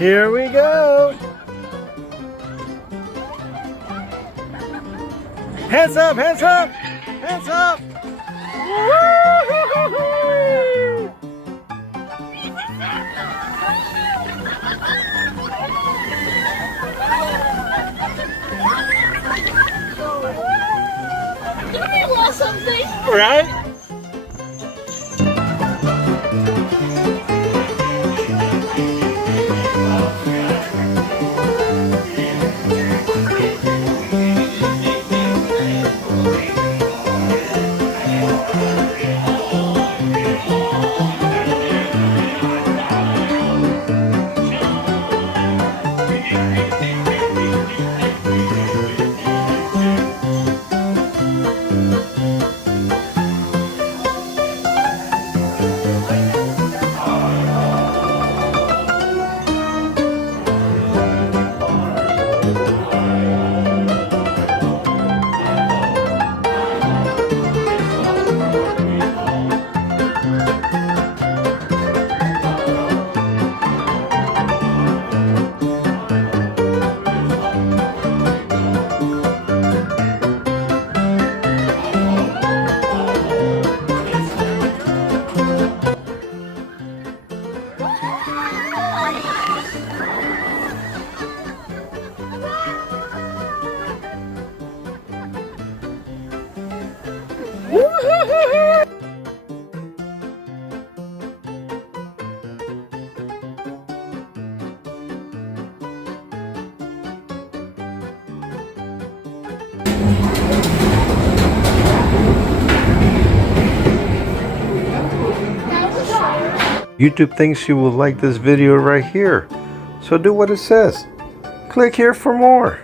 Here we go. Hands up, hands up, hands up. Woo-hoo-hoo-hoo! Did we lost something? Right? YouTube thinks you will like this video right here, so do what it says. Click here for more.